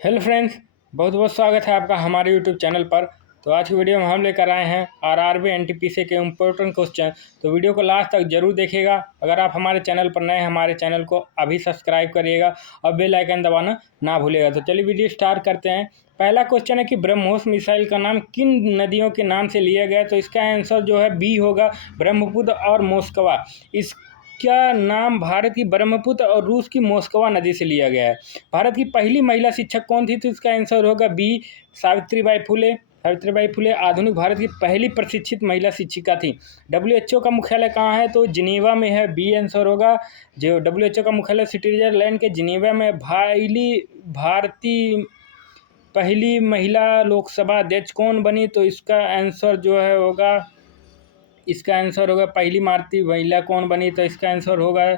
Hello friends, बहुत बहुत स्वागत है आपका हमारे यूट्यूब चैनल पर। तो आज की वीडियो में हम लेकर आए हैं आरआरबी एनटीपीसी के इम्पोर्टेंट क्वेश्चन। तो वीडियो को लास्ट तक जरूर देखिएगा। अगर आप हमारे चैनल पर नए हैं, हमारे चैनल को अभी सब्सक्राइब करिएगा और बेल आइकन दबाना ना भूलिएगा। तो चलिए वीडियो स्टार्ट करते हैं। पहला क्वेश्चन है कि ब्रह्मोस मिसाइल का नाम किन नदियों के नाम से लिया गया। तो इसका आंसर जो है बी होगा, ब्रह्मपुत्र और मोस्कवा। इसका नाम भारत की ब्रह्मपुत्र और रूस की मोस्कवा नदी से लिया गया है। भारत की पहली महिला शिक्षक कौन थी। तो इसका आंसर होगा बी, सावित्रीबाई फुले। सावित्रीबाई फुले आधुनिक भारत की पहली प्रशिक्षित महिला शिक्षिका थी। डब्ल्यूएचओ का मुख्यालय कहाँ है। तो जिनेवा में है, बी आंसर होगा। जो डब्ल्यूएचओ का मुख्यालय स्विट्जरलैंड के जिनेवा में। भारतीय पहली महिला लोकसभा अध्यक्ष कौन बनी। तो इसका आंसर जो है होगा, इसका आंसर होगा पहली भारतीय महिला कौन बनी। तो इसका आंसर होगा,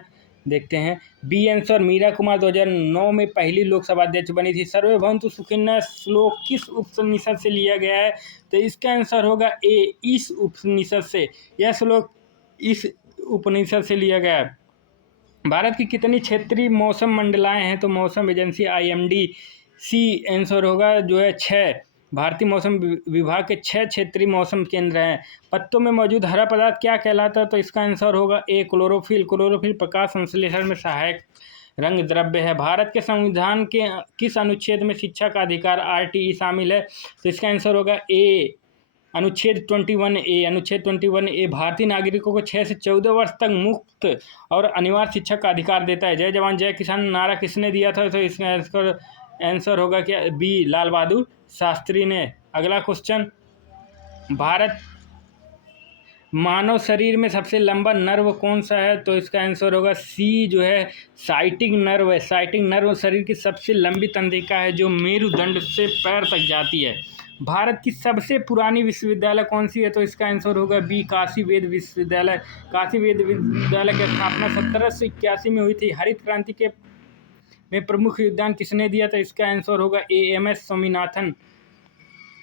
देखते हैं, बी आंसर मीरा कुमार 2009 में पहली लोकसभा अध्यक्ष बनी थी। सर्वभौमतु सुखिनः श्लोक किस उपनिषद से लिया गया है। तो इसका आंसर होगा ए, इस उपनिषद से। यह श्लोक इस उपनिषद से लिया गया है। भारत की कितनी क्षेत्रीय मौसम मंडलाएं हैं। तो मौसम एजेंसी IMD, सी आंसर होगा जो है 6। भारतीय मौसम विभाग के 6 क्षेत्रीय मौसम केंद्र हैं। पत्तों में मौजूद हरा पदार्थ क्या कहलाता है। तो इसका आंसर होगा ए, क्लोरोफिल। क्लोरोफिल प्रकाश संश्लेषण में सहायक रंग द्रव्य है। भारत के संविधान के किस अनुच्छेद में शिक्षा का अधिकार RTE शामिल है। तो इसका आंसर होगा ए, अनुच्छेद 21A। अनुच्छेद 21A भारतीय नागरिकों को 6 से 14 वर्ष तक मुफ्त और अनिवार्य शिक्षा का अधिकार देता है। जय जवान जय किसान नारा किसने दिया था। तो इसका आंसर होगा क्या, बी, लाल बहादुर शास्त्री ने। अगला क्वेश्चन, भारत मानव शरीर में सबसे लंबा नर्व कौन सा है। तो इसका आंसर होगा सी, जो है साइटिक नर्व है। साइटिक नर्व शरीर की सबसे लंबी तंत्रिका है जो मेरुदंड से पैर तक जाती है। भारत की सबसे पुरानी विश्वविद्यालय कौन सी है। तो इसका आंसर होगा बी, काशी वेद विश्वविद्यालय। काशी वेद विश्वविद्यालय की स्थापना 1781 में हुई थी। हरित क्रांति के में प्रमुख योगदान किसने दिया। तो इसका आंसर होगा ए, MS स्वामीनाथन।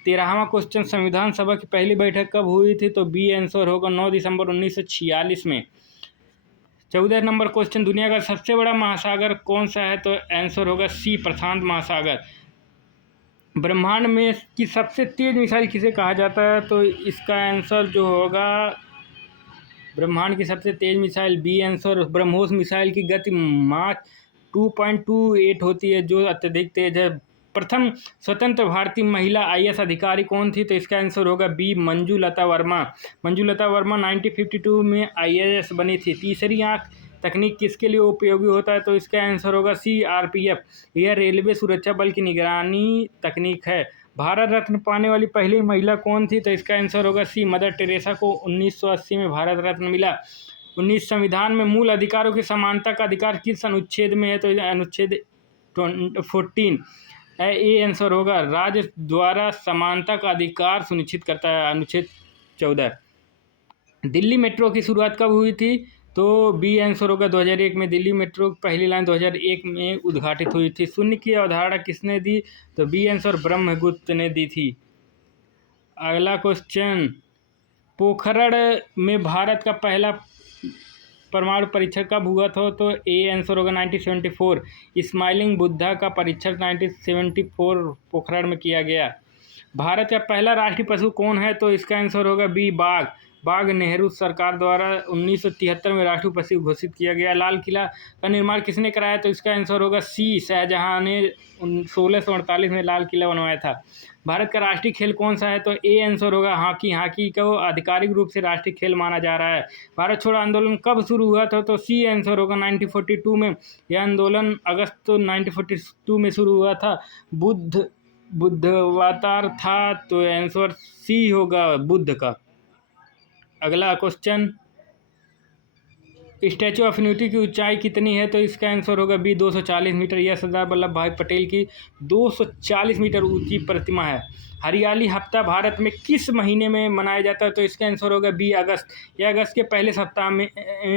13वां क्वेश्चन, संविधान सभा की पहली बैठक कब हुई थी। तो बी आंसर होगा 9 दिसंबर 1946 में। 14 नंबर क्वेश्चन, दुनिया का सबसे बड़ा महासागर कौन सा है। तो आंसर होगा सी, प्रशांत महासागर। ब्रह्मांड में की सबसे तेज मिसाइल किसे कहा जाता है। तो इसका आंसर जो होगा, ब्रह्मांड की सबसे तेज missile, B answer, BrahMos missile की गति माच 2.28 होती है, जो अत्यधिक तेज है। प्रथम स्वतंत्र भारतीय महिला IAS अधिकारी कौन थी। तो इसका आंसर होगा बी, मंजुलता वर्मा। मंजुलता वर्मा 1952 में IAS बनी थी। तीसरी आंख तकनीक किसके लिए उपयोगी होता है। तो इसका आंसर होगा सी, RPF। यह रेलवे सुरक्षा बल की निगरानी तकनीक है। भारत रत्न पाने वाली पहली महिला कौन थी। तो इसका आंसर होगा सी, मदर टेरेसा को 1980 में भारत रत्न मिला। 19 संविधान में मूल अधिकारों की समानता का अधिकार किस अनुच्छेद में है। तो अनुच्छेद 14 है। ए आंसर होगा, राज्य द्वारा समानता का अधिकार सुनिश्चित करता है, अनुच्छेद 14। दिल्ली मेट्रो की शुरुआत कब हुई थी। तो बी आंसर होगा 2001 में। दिल्ली मेट्रो की पहली लाइन 2001 में उद्घाटित हुई थी। शून्य की अवधारणा किसने दी। तो बी आंसर ब्रह्मगुप्त ने दी थी। अगला क्वेश्चन, पोखरण में भारत का पहला परमाणु परीक्षण कब हुआ था। तो ए आंसर होगा 1974। स्माइलिंग बुद्धा का परीक्षण 1974 पोखरण में किया गया। भारत का पहला राष्ट्रीय पशु कौन है। तो इसका आंसर होगा बी, बाघ। बाघ नेहरू सरकार द्वारा 1973 में राष्ट्रीय पशु घोषित किया गया। लाल किला का निर्माण किसने कराया। तो इसका आंसर होगा सी, शाहजहां ने 1648 में लाल किला बनवाया था। भारत का राष्ट्रीय खेल कौन सा है। तो ए आंसर होगा हॉकी। हॉकी को आधिकारिक रूप से राष्ट्रीय खेल माना जा रहा है। भारत छोड़ो आंदोलन कब शुरू हुआ था। तो सी आंसर होगा 1942 में। यह आंदोलन अगस्त 1942 में शुरू हुआ था। बुद्धवातार था। तो आंसर सी होगा, बुद्ध का। अगला क्वेश्चन, स्टैचू ऑफ यूनिटी की ऊंचाई कितनी है। तो इसका आंसर होगा बी, 240 मीटर। यह सरदार वल्लभ भाई पटेल की 240 मीटर ऊंची प्रतिमा है। हरियाली हफ्ता भारत में किस महीने में मनाया जाता है। तो इसका आंसर होगा बी, अगस्त। यह अगस्त के पहले सप्ताह में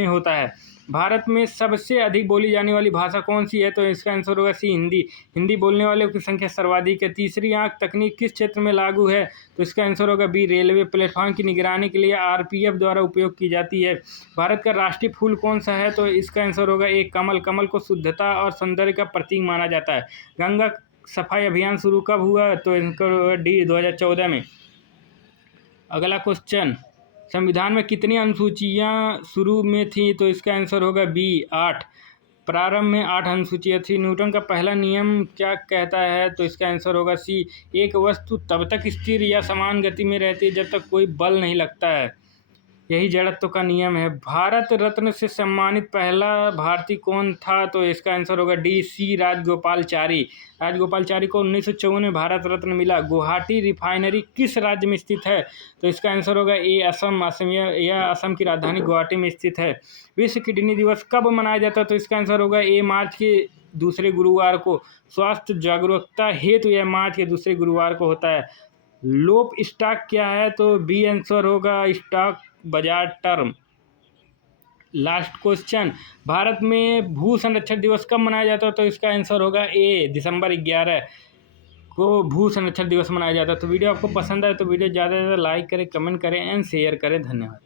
होता है। भारत में सबसे अधिक बोली जाने वाली भाषा कौन सी है। तो इसका आंसर होगा सी, हिंदी। हिंदी बोलने वालों की संख्या सर्वाधिक है। तीसरी आंख तकनीक किस क्षेत्र में लागू है। तो इसका आंसर होगा बी, रेलवे प्लेटफॉर्म की निगरानी के लिए RPF द्वारा उपयोग की जाती है। भारत का राष्ट्रीय फूल कौन सा है। तो इसका आंसर होगा एक, कमल। कमल को शुद्धता और सौंदर्य का प्रतीक माना जाता है। गंगा सफाई अभियान शुरू कब हुआ? तो इनका डी 2014 में। अगला क्वेश्चन, संविधान में कितनी अनुसूचियां शुरू में थी? तो इसका आंसर होगा बी 8। प्रारंभ में 8 अनुसूचियां थी। न्यूटन का पहला नियम क्या कहता है? तो इसका आंसर होगा सी, एक वस्तु तब तक स्थिर या समान गति में रहती है जब तक कोई बल नहीं लगता है, यही जड़त्व का नियम है। भारत रत्न से सम्मानित पहला भारतीय कौन था? तो इसका आंसर होगा डी सी, राजगोपालचारी। राजगोपालचारी को 1954 में भारत रत्न मिला। गुवाहाटी रिफाइनरी किस राज्य में स्थित है? तो इसका आंसर होगा ए, असम। यह असम की राजधानी गुवाहाटी में स्थित है। विश्व किडनी दिवस कब मनाया जाता है? तो इसका आंसर होगा ए, मार्च के दूसरे गुरुवार को। स्वास्थ्य जागरूकता हेतु यह मार्च के दूसरे गुरुवार को होता है। लोप स्टॉक क्या है? तो बी आंसर होगा स्टॉक बाजार टर्म। लास्ट क्वेश्चन, भारत में भू संरक्षण दिवस कब मनाया जाता है? तो इसका आंसर होगा ए, दिसंबर 11 को भू संरक्षण दिवस मनाया जाता है। तो वीडियो आपको पसंद आए तो वीडियो ज़्यादा से ज़्यादा लाइक करें, कमेंट करें एंड शेयर करें। धन्यवाद।